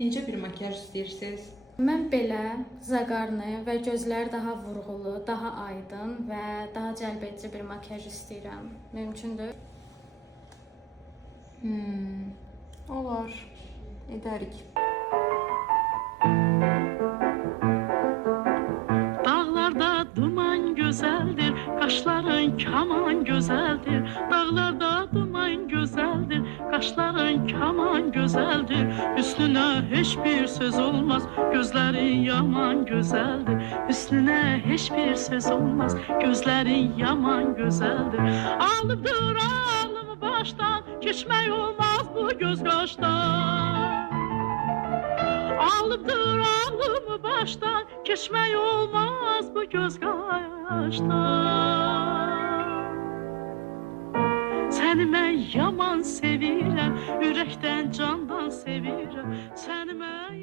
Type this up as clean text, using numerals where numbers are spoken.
Necə bir makiyaj istəyirsiniz? Mən belə zaqarlı və gözləri daha vurğulu, daha aydın və daha cəlbedici bir makiyaj istəyirəm. Mümkündür? Olar. Edərik. Dağlarda duman gözəldir, qaşların kaman gözəldir. Dağlarda duman gözəldir, qaşların kaman gözəldir. Üstünə heç bir söz olmaz, gözlərin yaman gözəldir. Üstünə heç bir söz olmaz, gözlərin yaman gözəldir. Alıbdır ağlımı başdan, keçmək olmaz bu göz qaşdan. Alıbdır ağlımı başdan, keçmək olmaz bu göz qaşdan. Səni mən yaman sevirəm, ürəkdən candan sevirəm. Səni mən